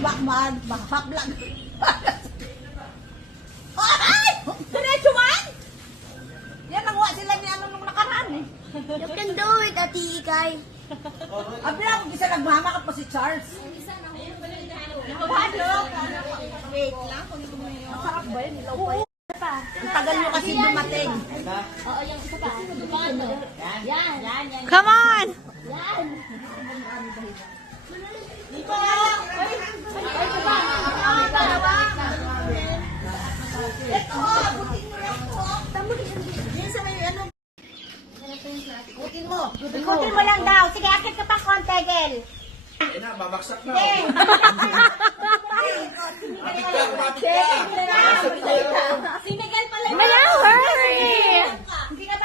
Mahaplag. Ay! Diretso man! Yan, nanguha sila ni ano nung nakaraan eh. You can do it, Ate Ikay. Abla, kung isa nagmama ka pa si Charles. Wait lang, kunin mo yun. Masarap ba yun? Ilaw pa yun. Ang tagal nyo kasi dumating. Oo, yung isa pa. Yan. Come on! Yan. Dito na! Ito, abutin mo lang po. Yan sa may ano. Ikutin mo. Ikutin mo lang daw. Sige, akit ka pang konti, Gel. Babaksak na. Si Miguel pala. Maya, hurry! Hindi ka